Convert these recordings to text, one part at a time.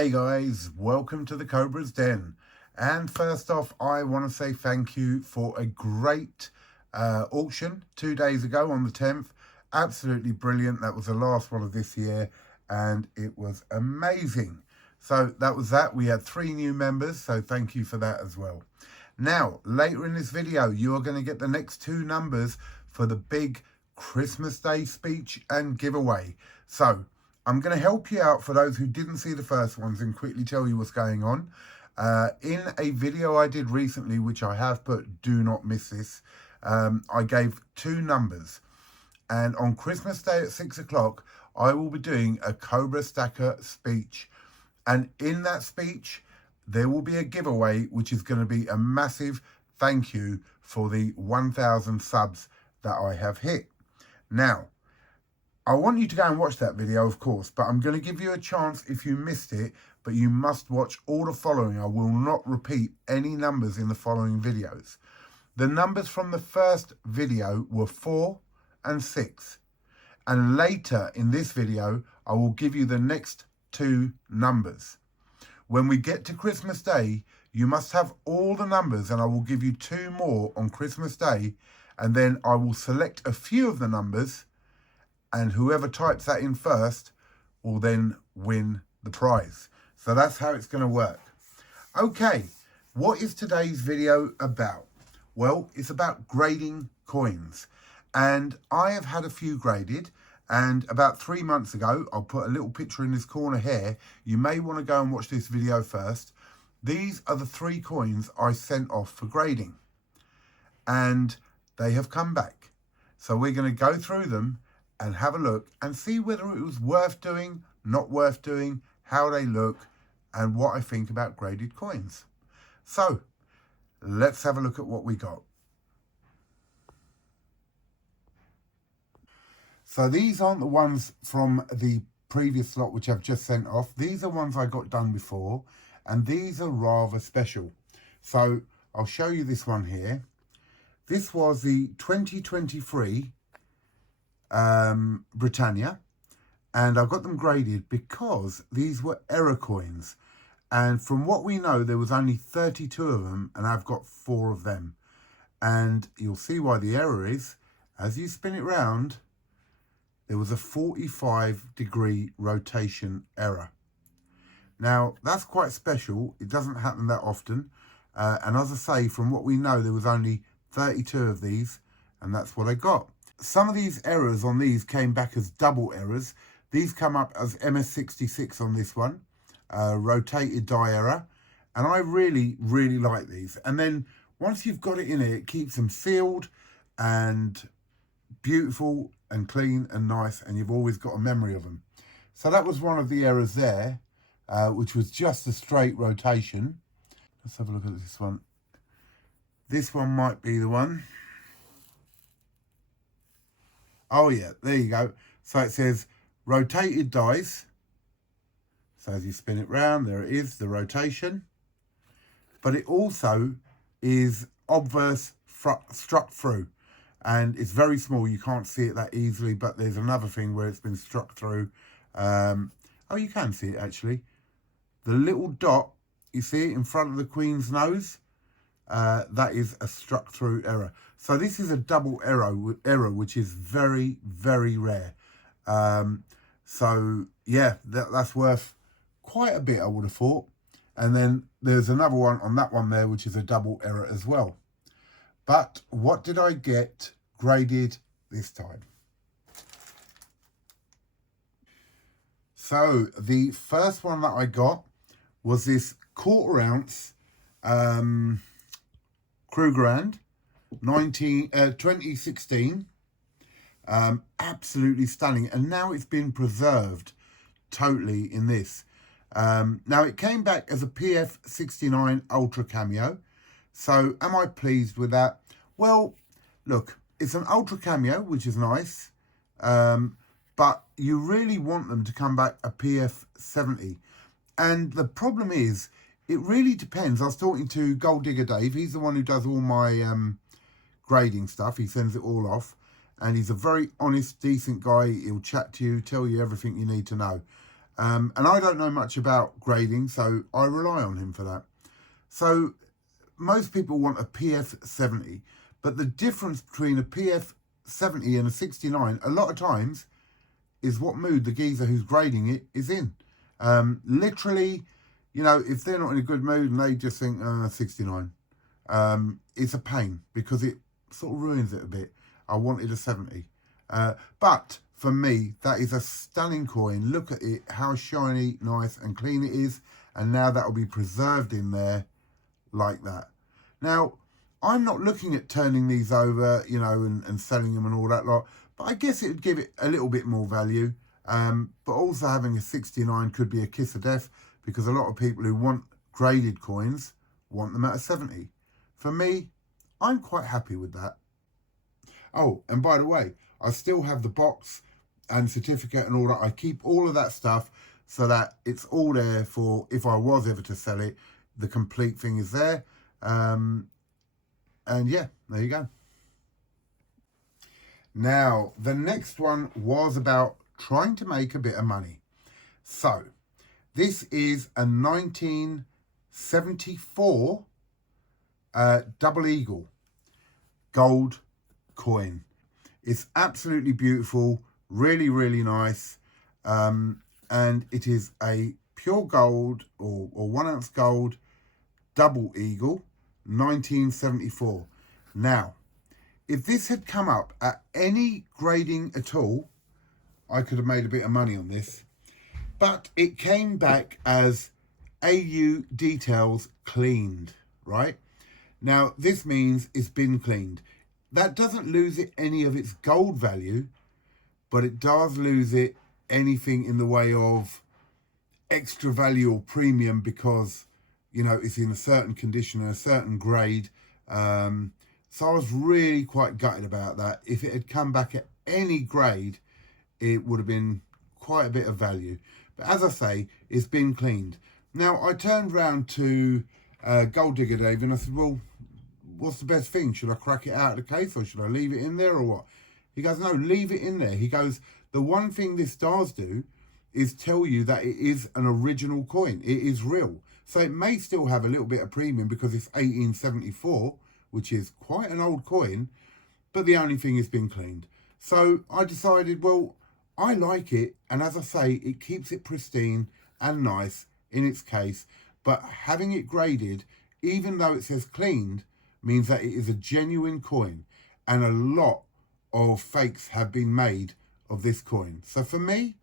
Hey guys, welcome to the Cobra's Den. And first off, I want to say thank you for a great auction 2 days ago on the 10th. Absolutely brilliant. That was the last one of this year and it was amazing. So that was that. We had 3 new members, so thank you for that as well. Now, later in this video, you are going to get the next 2 numbers for the big Christmas Day speech and giveaway. So I'm going to help you out for those who didn't see the first ones and quickly tell you what's going on. In a video I did recently, which I have put, do not miss this, I gave 2 numbers. And on Christmas Day at 6 o'clock, I will be doing a Cobra Stacker speech. And in that speech, there will be a giveaway, which is going to be a massive thank you for the 1,000 subs that I have hit. Now, I want you to go and watch that video, of course, but I'm going to give you a chance if you missed it, but you must watch all the following. I will not repeat any numbers in the following videos. The numbers from the first video were 4 and 6. And later in this video, I will give you the next 2 numbers. When we get to Christmas Day, you must have all the numbers and I will give you 2 more on Christmas Day. And then I will select a few of the numbers and whoever types that in first will then win the prize. So that's how it's going to work. Okay, what is today's video about? Well, it's about grading coins. And I have had a few graded. And about 3 months ago, I'll put a little picture in this corner here. You may want to go and watch this video first. These are the 3 coins I sent off for grading. And they have come back. So we're going to go through them and have a look and see whether it was worth doing, not worth doing, how they look, and what I think about graded coins. So, let's have a look at what we got. So these aren't the ones from the previous lot which I've just sent off. These are ones I got done before, and these are rather special. So, I'll show you this one here. This was the 2023 Britannia, and I got them graded because these were error coins, and from what we know there was only 32 of them and I've got 4 of them. And you'll see why the error is, as you spin it round, there was a 45-degree rotation error. Now that's quite special, it doesn't happen that often, and as I say, from what we know there was only 32 of these, and that's what I got. Some of these errors on these came back as double errors. These come up as MS66 on this one, rotated die error. And I really, really like these. And then once you've got it in it keeps them sealed and beautiful and clean and nice. And you've always got a memory of them. So that was one of the errors there, which was just a straight rotation. Let's have a look at this one. This one might be the one. Oh yeah, there you go. So it says rotated dies. So as you spin it round, there it is, the rotation. But it also is obverse struck through. And it's very small, you can't see it that easily, but there's another thing where it's been struck through. Oh, you can see it actually. The little dot, you see it in front of the Queen's nose? That is a struck through error. So this is a double error, which is very, very rare. So yeah, that's worth quite a bit, I would have thought. And then there's another one on that one there, which is a double error as well. But what did I get graded this time? So the first one that I got was this 1/4 ounce Krugerrand 2016. Absolutely stunning. And now it's been preserved totally in this. Now it came back as a PF69 Ultra Cameo. So am I pleased with that? Well, look, it's an Ultra Cameo, which is nice. But you really want them to come back a PF70. And the problem is, it really depends. I was talking to Gold Digger Dave. He's the one who does all my grading stuff. He sends it all off. And he's a very honest, decent guy. He'll chat to you, tell you everything you need to know. And I don't know much about grading, so I rely on him for that. So most people want a PF70, but the difference between a PF70 and a 69, a lot of times, is what mood the geezer who's grading it is in. Literally, you know, if they're not in a good mood and they just think 69, it's a pain because it sort of ruins it a bit. I wanted a 70. But for me, that is a stunning coin. Look at it, how shiny, nice and clean it is. And now that will be preserved in there like that. Now, I'm not looking at turning these over, you know, and selling them and all that lot. But I guess it would give it a little bit more value. But also having a 69 could be a kiss of death because a lot of people who want graded coins want them at a 70. For me, I'm quite happy with that. Oh, and by the way, I still have the box and certificate and all that. I keep all of that stuff so that it's all there for if I was ever to sell it, the complete thing is there. And yeah, there you go. Now, the next one was about trying to make a bit of money. So, this is a 1974 double eagle gold coin. It's absolutely beautiful, really, really nice. And it is a pure gold or 1 ounce gold double eagle, 1974. Now, if this had come up at any grading at all, I could have made a bit of money on this. But it came back as AU details cleaned, right? Now, this means it's been cleaned. That doesn't lose it any of its gold value, but it does lose it anything in the way of extra value or premium because, you know, it's in a certain condition and a certain grade. So I was really quite gutted about that. If it had come back at any grade, it would have been quite a bit of value. But as I say, it's been cleaned. Now, I turned round to Gold Digger Dave and I said, well, what's the best thing? Should I crack it out of the case or should I leave it in there or what? He goes, no, leave it in there. He goes, the one thing this does do is tell you that it is an original coin. It is real. So it may still have a little bit of premium because it's 1874, which is quite an old coin, but the only thing is been cleaned. So I decided, well, I like it. And as I say, it keeps it pristine and nice in its case, but having it graded, even though it says cleaned, means that it is a genuine coin. And a lot of fakes have been made of this coin. So for me,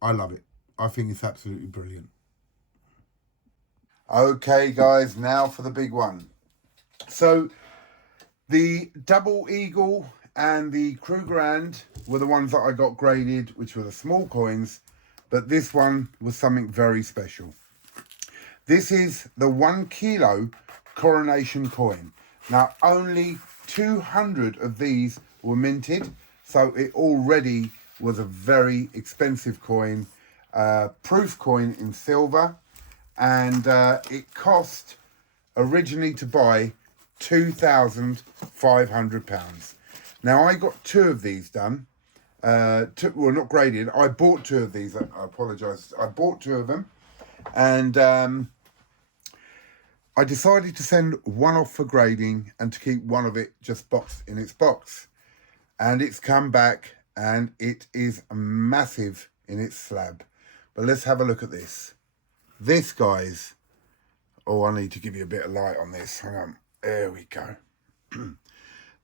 I love it. I think it's absolutely brilliant. Okay, guys, now for the big one. So the double eagle and the Krugerrand were the ones that I got graded, which were the small coins, but this one was something very special. This is the 1 kilo coronation coin. Now, only 200 of these were minted, so it already was a very expensive coin, proof coin in silver, and it cost originally to buy £2,500. Now, I got 2 of these done. Well, not graded. I bought 2 of these. I apologise. I bought 2 of them. And I decided to send one off for grading and to keep one of it just boxed in its box. And it's come back and it is massive in its slab. But let's have a look at this. This, guys... Oh, I need to give you a bit of light on this. Hang on. There we go.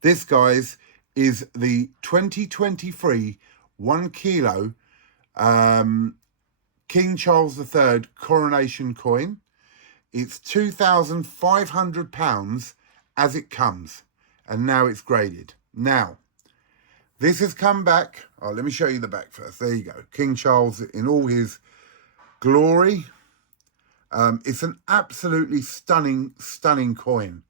This, guys, is the 2023 1 kilo King Charles III coronation coin. It's £2,500 as it comes. And now it's graded. Now, this has come back. Oh, let me show you the back first. There you go. King Charles in all his glory. It's an absolutely stunning coin.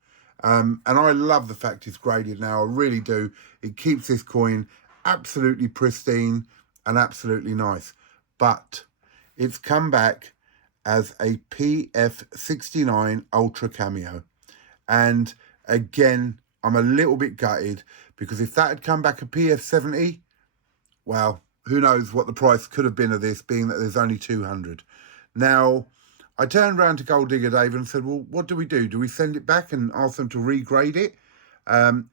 And I love the fact it's graded now. I really do. It keeps this coin absolutely pristine and absolutely nice. But it's come back as a PF69 Ultra Cameo. And again, I'm a little bit gutted because if that had come back a PF70, well, who knows what the price could have been of this, being that there's only 200. Now, I turned around to Gold Digger Dave and said, well, what do? Do we send it back and ask them to regrade it?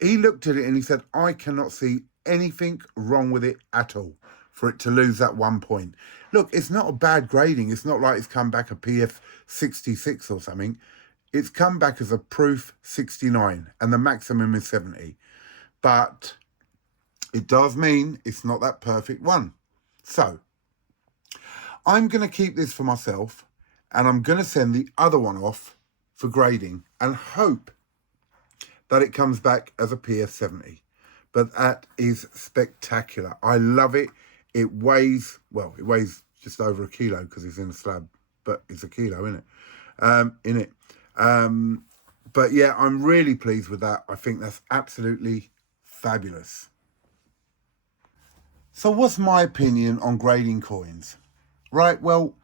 He looked at it and he said, I cannot see anything wrong with it at all for it to lose that 1 point. Look, it's not a bad grading. It's not like it's come back a PF 66 or something. It's come back as a proof 69 and the maximum is 70. But it does mean it's not that perfect one. So I'm going to keep this for myself and I'm going to send the other one off for grading and hope that it comes back as a PF 70. But that is spectacular. I love it. It weighs, well, it weighs just over a kilo because it's in a slab, but it's a kilo, isn't it? But yeah, I'm really pleased with that. I think that's absolutely fabulous. So what's my opinion on grading coins? Right, well,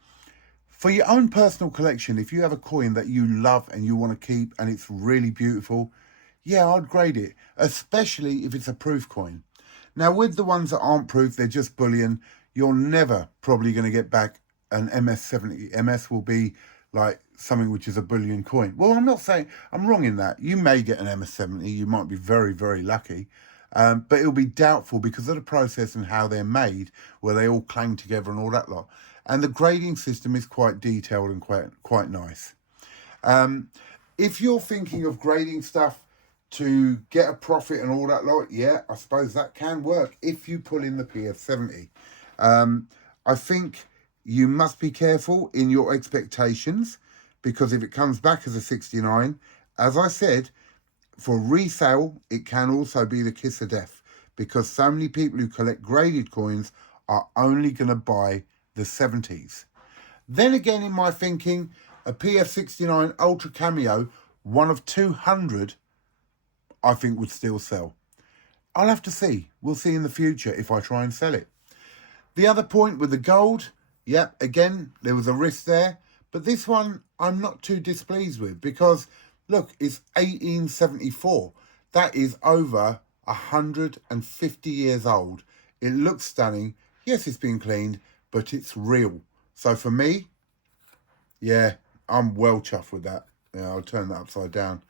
for your own personal collection, if you have a coin that you love and you want to keep and it's really beautiful, yeah, I'd grade it, especially if it's a proof coin. Now, with the ones that aren't proof, they're just bullion, you're never probably going to get back an MS70. MS will be like something which is a bullion coin. Well, I'm not saying, I'm wrong in that. You may get an MS70, you might be very, very lucky, but it'll be doubtful because of the process and how they're made, where they all clang together and all that lot. And the grading system is quite detailed and quite nice. If you're thinking of grading stuff to get a profit and all that lot, yeah, I suppose that can work if you pull in the PF70. I think you must be careful in your expectations, because if it comes back as a 69, as I said, for resale, it can also be the kiss of death, because so many people who collect graded coins are only going to buy the 70s. Then again, in my thinking, a PF69 Ultra Cameo, one of 200, I think would still sell. I'll have to see. We'll see in the future if I try and sell it. The other point with the gold, yep, again, there was a risk there. But this one, I'm not too displeased with, because, look, it's 1874. That is over 150 years old. It looks stunning. Yes, it's been cleaned, but it's real. So for me, yeah, I'm well chuffed with that. Yeah, I'll turn that upside down.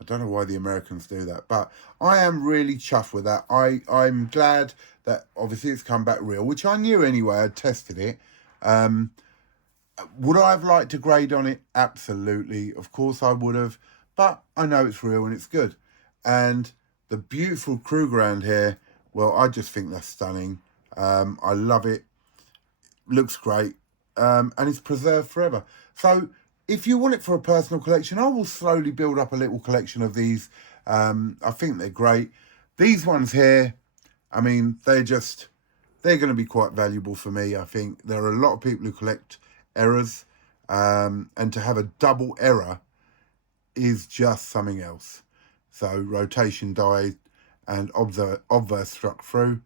I don't know why the Americans do that, but I am really chuffed with that. I'm glad that obviously it's come back real, which I knew anyway. I'd tested it. Would I have liked to grade on it? Absolutely. Of course I would have, but I know it's real and it's good. And the beautiful Krugerrand here, well, I just think that's stunning. I love it. Looks great. And it's preserved forever. So if you want it for a personal collection, I will slowly build up a little collection of these. I think they're great. These ones here, I mean, they're going to be quite valuable for me, I think. There are a lot of people who collect errors, and to have a double error is just something else. So rotation died and obverse struck through.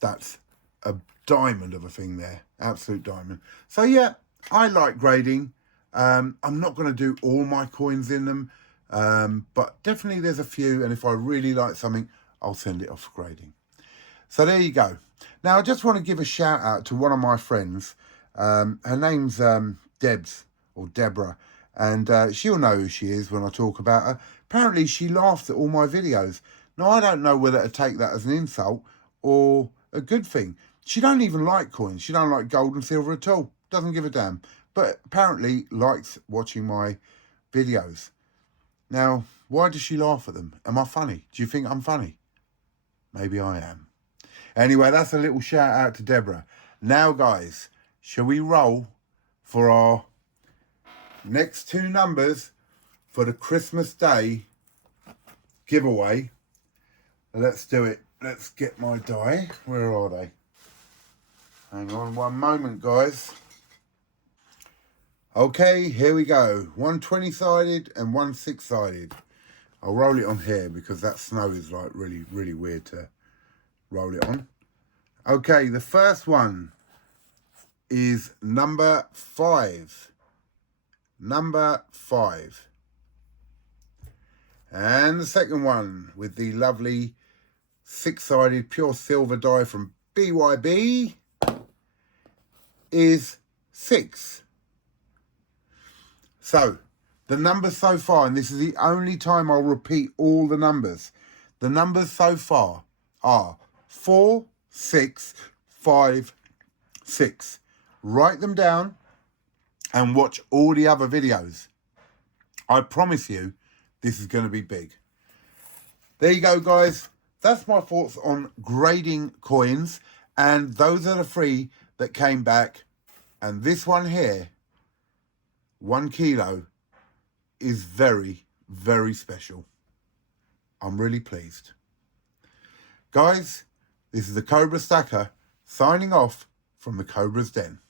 That's a diamond of a thing there. Absolute diamond. So yeah, I like grading. I'm not going to do all my coins in them, but definitely there's a few, and if I really like something, I'll send it off for grading. So there you go. Now, I just want to give a shout out to one of my friends. Her name's Debs, or Deborah, and she'll know who she is when I talk about her. Apparently, she laughs at all my videos. Now, I don't know whether to take that as an insult or a good thing. She don't even like coins. She don't like gold and silver at all. Doesn't give a damn. But apparently likes watching my videos. Now, why does she laugh at them? Am I funny? Do you think I'm funny? Maybe I am. Anyway, that's a little shout out to Deborah. Now, guys, shall we roll for our next two numbers for the Christmas Day giveaway? Let's do it. Let's get my die. Where are they? Hang on one moment, guys. Okay, here we go. One 20-sided and one 6-sided. I'll roll it on here because that snow is like really, really weird to roll it on. Okay, the first one is number 5. Number 5. And the second one with the lovely 6-sided pure silver die from BYB. is 6. So, the numbers so far, and this is the only time I'll repeat all the numbers. The numbers so far are 4, 6, 5, 6. Write them down and watch all the other videos. I promise you, this is going to be big. There you go, guys. That's my thoughts on grading coins. And those are the 3 that came back. And this one here, 1 kilo, is very, very special. I'm really pleased. Guys, this is the Cobra Stacker signing off from the Cobra's Den.